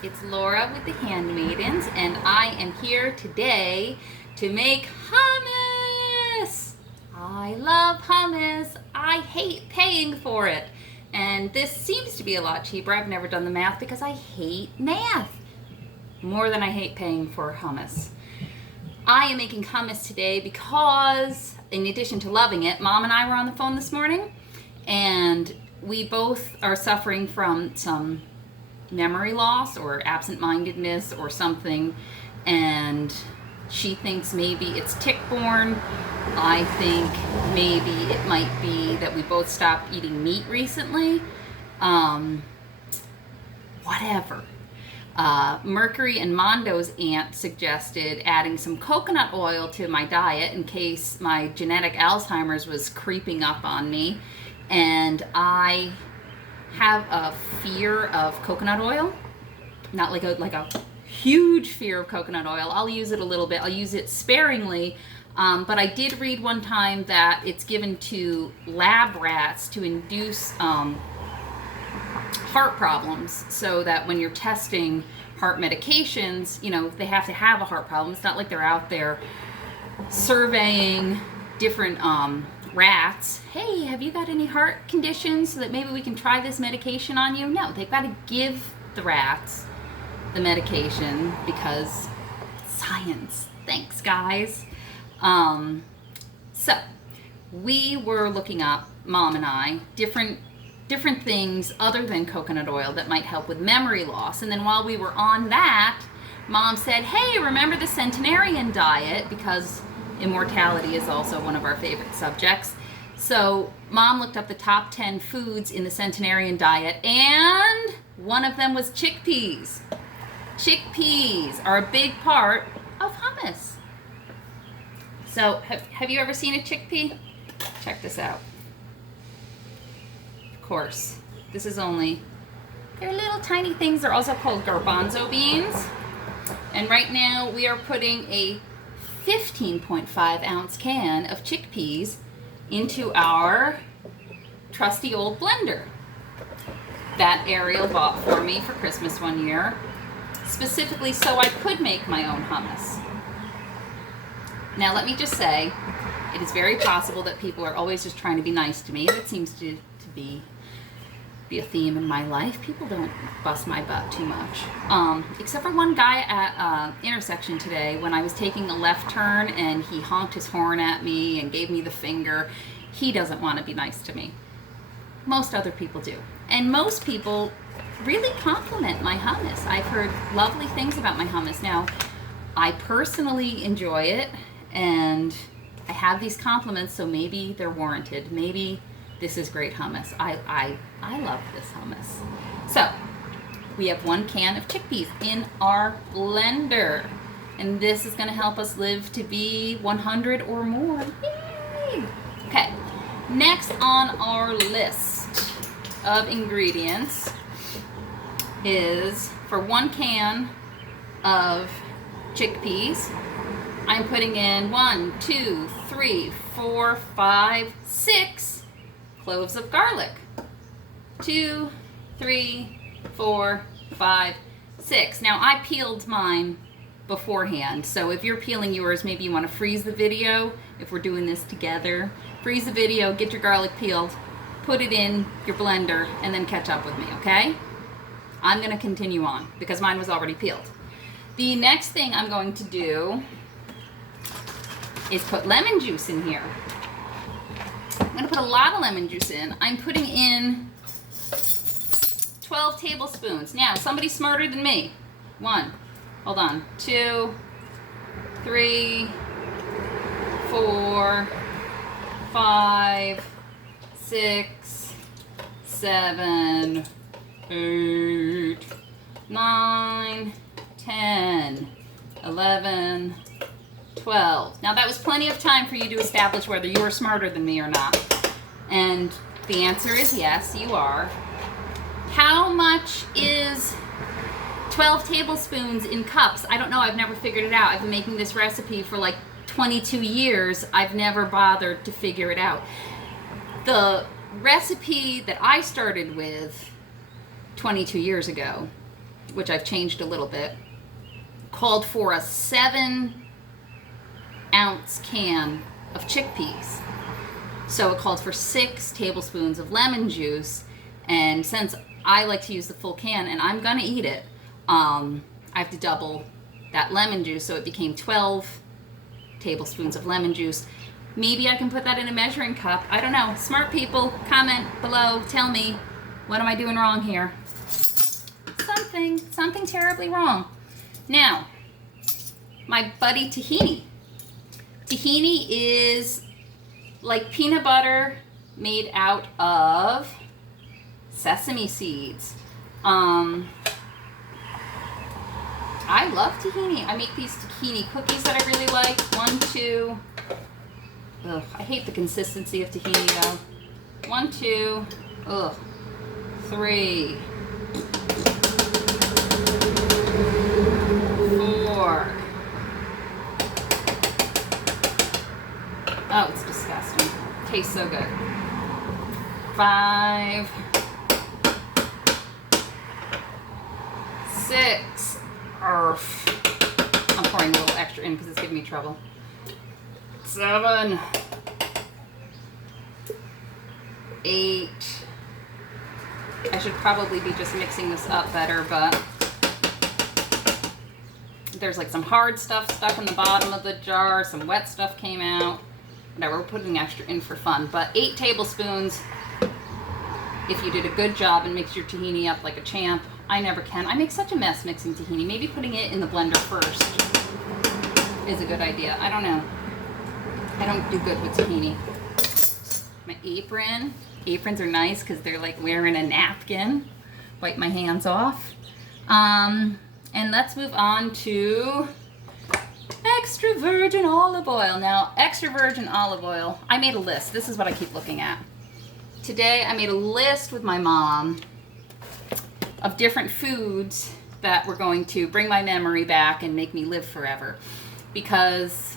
It's Laura with the Handmaidens, and I am here today to make hummus. I love hummus. I hate paying for it. And this seems to be a lot cheaper. I've never done the math because I hate math more than I hate paying for hummus. I am making hummus today because, in addition to loving it, Mom and I were on the phone this morning, and we both are suffering from some memory loss or absent-mindedness or something, and she thinks maybe it's tick-borne. I think maybe it might be that we both stopped eating meat recently. Whatever. Mercury and Mondo's aunt suggested adding some coconut oil to my diet in case my genetic Alzheimer's was creeping up on me, and I have a fear of coconut oil. Not like a huge fear of coconut oil. I'll use it a little bit. I'll use it sparingly. But I did read one time that it's given to lab rats to induce heart problems, so that when you're testing heart medications, you know, they have to have a heart problem. It's not like they're out there surveying different rats. Hey, have you got any heart conditions so that maybe we can try this medication on you? No, they've got to give the rats the medication because science. Thanks, guys. So we were looking up, Mom and I, different things other than coconut oil that might help with memory loss. And then while we were on that, Mom said, hey, remember the centenarian diet? Because immortality is also one of our favorite subjects. So Mom looked up the top 10 foods in the centenarian diet, and one of them was chickpeas. Chickpeas are a big part of hummus. So have you ever seen a chickpea? Check this out. Of course, this is only, they're little tiny things. They're also called garbanzo beans. And right now we are putting a 15.5 ounce can of chickpeas into our trusty old blender that Ariel bought for me for Christmas one year, specifically so I could make my own hummus. Now let me just say, it is very possible that people are always just trying to be nice to me. That seems to be a theme in my life. People don't bust my butt too much. Except for one guy at intersection today when I was taking a left turn and he honked his horn at me and gave me the finger. He doesn't want to be nice to me. Most other people do. And most people really compliment my hummus. I've heard lovely things about my hummus. Now, I personally enjoy it, and I have these compliments, so maybe they're warranted. Maybe this is great hummus. I love this hummus. So, we have 1 can of chickpeas in our blender. And this is going to help us live to be 100 or more. Yay! Okay, next on our list of ingredients is, for 1 can of chickpeas, I'm putting in 1, 2, 3, 4, 5, 6 cloves of garlic. 2, 3, 4, 5, 6. Now I peeled mine beforehand, so if you're peeling yours, maybe you want to freeze the video. If we're doing this together, freeze the video, get your garlic peeled, put it in your blender, and then catch up with me, okay? I'm going to continue on because mine was already peeled. The next thing I'm going to do is put lemon juice in here. I'm going to put a lot of lemon juice in. I'm putting in 12 tablespoons. Now, somebody smarter than me. 1, hold on, 2, 3, 4, 5, 6, 7, 8, 9, 10, 11, 12. Now that was plenty of time for you to establish whether you were smarter than me or not. And the answer is yes, you are. How much is 12 tablespoons in cups? I don't know, I've never figured it out. I've been making this recipe for like 22 years. I've never bothered to figure it out. The recipe that I started with 22 years ago which I've changed a little bit, called for a 7-ounce can of chickpeas. So it called for 6 tablespoons of lemon juice, and since I like to use the full can and I'm gonna eat it, I have to double that lemon juice, so it became 12 tablespoons of lemon juice. Maybe I can put that in a measuring cup. I don't know. Smart people, comment below, tell me, what am I doing wrong here? Something terribly wrong. Now, my buddy tahini. Tahini is like peanut butter made out of sesame seeds. I love tahini. I make these tahini cookies that I really like. 1, 2. Ugh, I hate the consistency of tahini though. 1, 2. Ugh. 3. 4. Oh, it's disgusting. Tastes so good. 5. 6. I'm pouring a little extra in because it's giving me trouble. 7. 8. I should probably be just mixing this up better, but there's like some hard stuff stuck in the bottom of the jar, some wet stuff came out. Whatever, we're putting extra in for fun. But 8 tablespoons, if you did a good job and mixed your tahini up like a champ. I never can. I make such a mess mixing tahini. Maybe putting it in the blender first is a good idea. I don't know. I don't do good with tahini. My apron. Aprons are nice because they're like wearing a napkin. Wipe my hands off. And let's move on to extra virgin olive oil. Now, extra virgin olive oil, I made a list. This is what I keep looking at. Today, I made a list with my mom of different foods that were going to bring my memory back and make me live forever. Because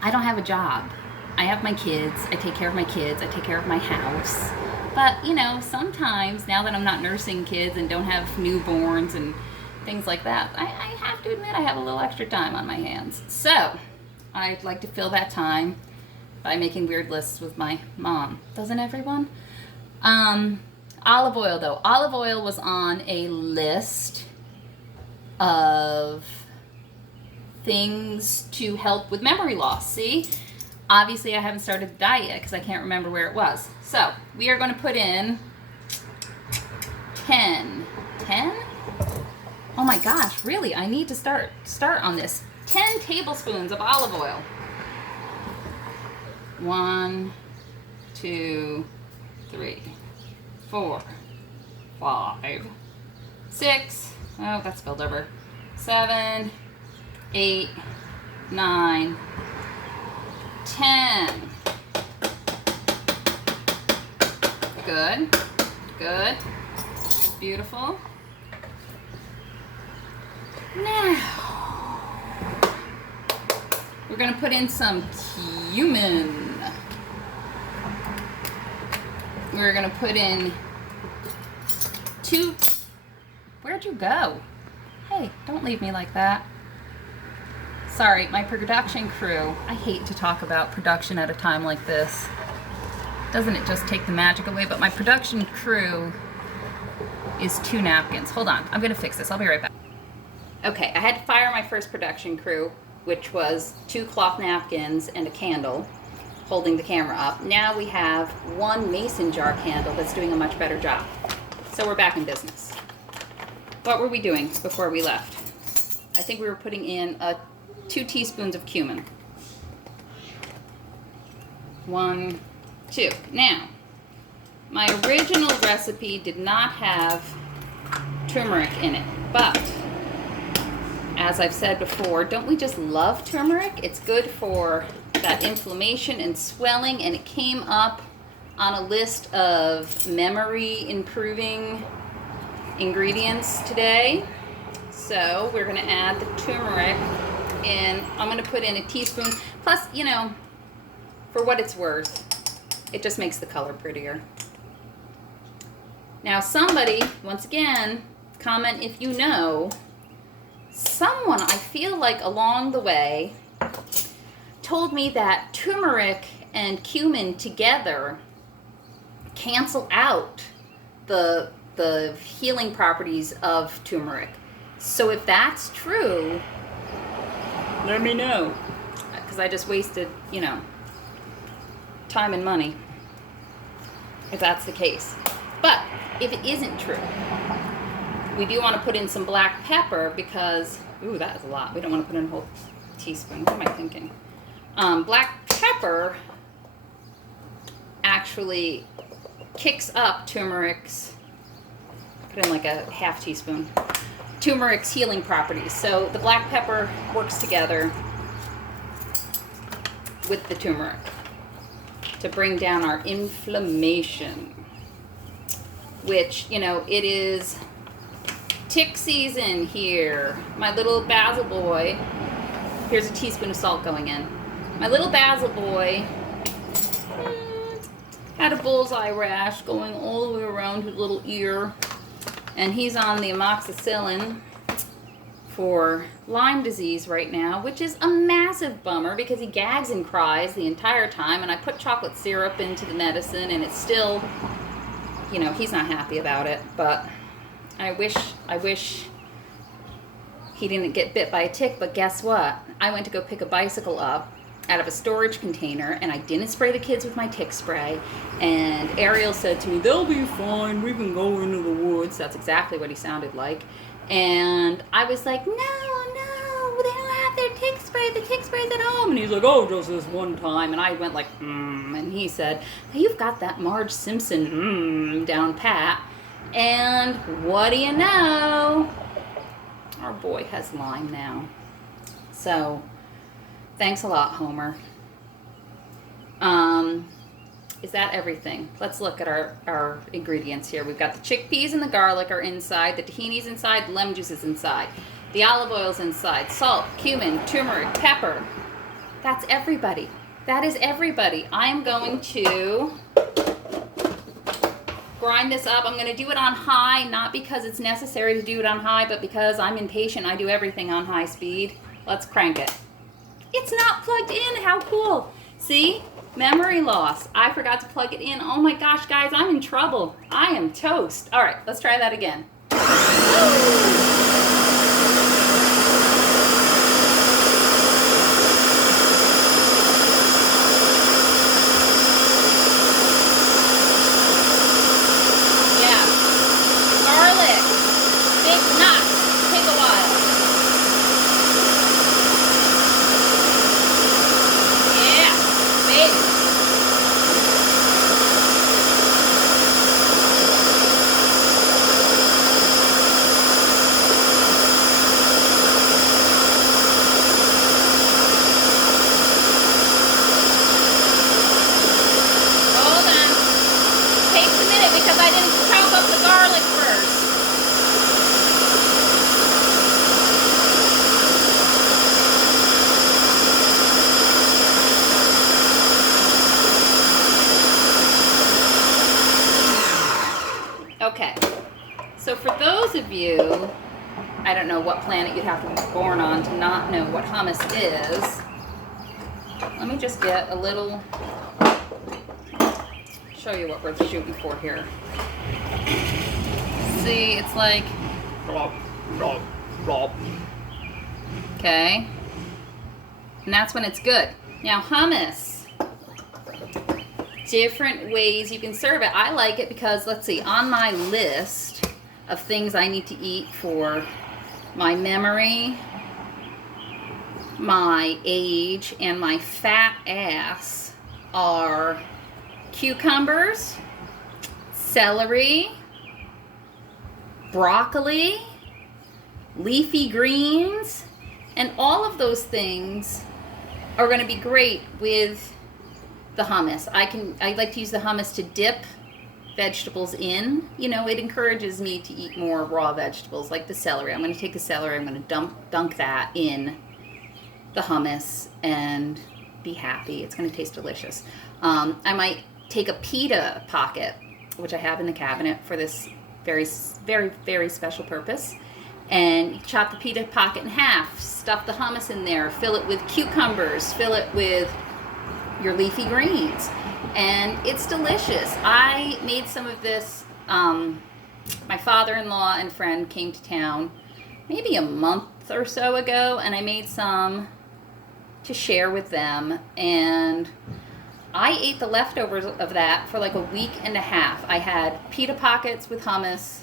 I don't have a job. I have my kids. I take care of my kids. I take care of my house. But, you know, sometimes, now that I'm not nursing kids and don't have newborns and things like that, I have to admit I have a little extra time on my hands. So, I'd like to fill that time by making weird lists with my mom. Doesn't everyone? Olive oil, though. Olive oil was on a list of things to help with memory loss. See? Obviously, I haven't started the diet yet because I can't remember where it was. So, we are going to put in 10. 10? Oh my gosh, really? I need to start on this. 10 tablespoons of olive oil. 1, 2, 3, 4, 5, 6. Oh, that spilled over. 7, 8, 9, 10. Good. Good. Beautiful. Now, we're going to put in some cumin. We're going to put in 2. Where'd you go? Hey, don't leave me like that. Sorry, my production crew. I hate to talk about production at a time like this. Doesn't it just take the magic away? But my production crew is 2 napkins. Hold on, I'm going to fix this. I'll be right back. Okay, I had to fire my first production crew, which was 2 cloth napkins and a candle holding the camera up. Now we have 1 mason jar candle that's doing a much better job. So we're back in business. What were we doing before we left? I think we were putting in 2 teaspoons of cumin. 1, 2. Now, my original recipe did not have turmeric in it, but as I've said before, don't we just love turmeric? It's good for that inflammation and swelling, and it came up on a list of memory improving ingredients today. So we're going to add the turmeric in. I'm going to put in a teaspoon. Plus, you know, for what it's worth, it just makes the color prettier. Now somebody, once again, comment if you know. Someone, I feel like along the way, told me that turmeric and cumin together cancel out the healing properties of turmeric. So if that's true, let me know. Because I just wasted, you know, time and money if that's the case. But if it isn't true, we do want to put in some black pepper because, ooh, that is a lot. We don't want to put in a whole teaspoon. What am I thinking? Black pepper actually kicks up turmeric's, put in like a half teaspoon, turmeric's healing properties. So the black pepper works together with the turmeric to bring down our inflammation, which, you know, it is tick season here. My little basil boy, here's a teaspoon of salt going in. My little basil boy had a bullseye rash going all the way around his little ear, and he's on the amoxicillin for Lyme disease right now, which is a massive bummer because he gags and cries the entire time, and I put chocolate syrup into the medicine and it's still, you know, he's not happy about it. But I wish he didn't get bit by a tick. But guess what? I went to go pick a bicycle up out of a storage container, and I didn't spray the kids with my tick spray, and Ariel said to me, they'll be fine, we can go into the woods. That's exactly what he sounded like. And I was like, no, they don't have their tick spray, the tick spray's at home. And he's like, oh, just this one time. And I went like, and he said, you've got that Marge Simpson down pat. And what do you know? Our boy has Lyme now. So thanks a lot, Homer. Is that everything? Let's look at our ingredients here. We've got the chickpeas and the garlic are inside, the tahini's inside, the lemon juice is inside, the olive oil's inside, salt, cumin, turmeric, pepper. That's everybody. That is everybody. I'm going to grind this up. I'm going to do it on high, not because it's necessary to do it on high, but because I'm impatient. I do everything on high speed. Let's crank it. It's not plugged in. How cool. See? Memory loss. I forgot to plug it in. Oh my gosh, guys, I'm in trouble. I am toast. All right, let's try that again. Yeah. Garlic. Big nuts. Take a while. Okay, so for those of you, I don't know what planet you'd have to be born on to not know what hummus is. Let me just get a little, show you what we're shooting for here. See, it's like, okay, and that's when it's good. Now hummus. Different ways you can serve it. I like it because, let's see, on my list of things I need to eat for my memory, my age, and my fat ass are cucumbers, celery, broccoli, leafy greens, and all of those things are going to be great with the hummus. I like to use the hummus to dip vegetables in. You know, it encourages me to eat more raw vegetables like the celery. I'm going to take the celery, I'm going to dunk that in the hummus and be happy. It's going to taste delicious. I might take a pita pocket, which I have in the cabinet for this Very, very, very special purpose. And you chop the pita pocket in half, stuff the hummus in there, fill it with cucumbers, fill it with your leafy greens, and it's delicious. I made some of this. My father-in-law and friend came to town maybe a month or so ago, and I made some to share with them, and I ate the leftovers of that for like a week and a half. I had pita pockets with hummus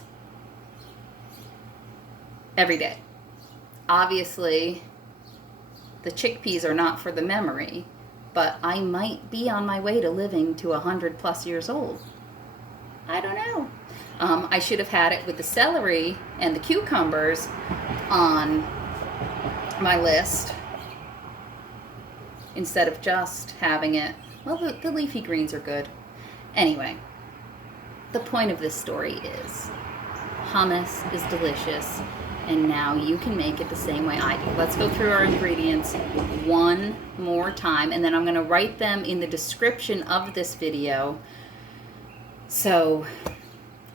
every day. Obviously, the chickpeas are not for the memory, but I might be on my way to living to 100+ years old. I don't know. I should have had it with the celery and the cucumbers on my list instead of just having it. Well, the leafy greens are good. Anyway, the point of this story is hummus is delicious, and now you can make it the same way I do. Let's go through our ingredients one more time, and then I'm going to write them in the description of this video so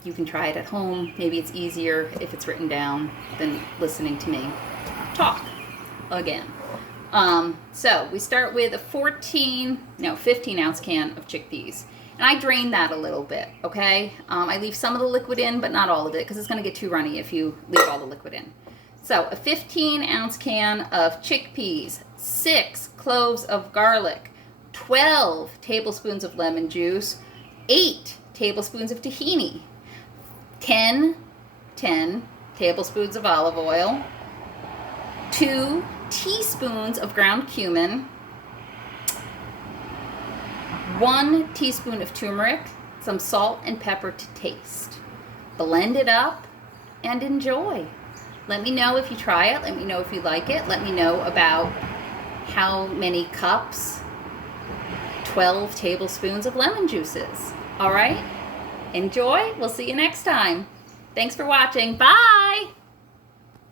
you can try it at home. Maybe it's easier if it's written down than listening to me talk again. So we start with a 15 ounce can of chickpeas. And I drain that a little bit, okay? I leave some of the liquid in, but not all of it, because it's going to get too runny if you leave all the liquid in. So a 15 ounce can of chickpeas, 6 cloves of garlic, 12 tablespoons of lemon juice, 8 tablespoons of tahini, 10 tablespoons of olive oil, 2 teaspoons of ground cumin, 1 teaspoon of turmeric, some salt and pepper to taste. Blend it up and enjoy. Let me know if you try it. Let me know if you like it. Let me know about how many cups 12 tablespoons of lemon juice is. All right? Enjoy. We'll see you next time. Thanks for watching. Bye!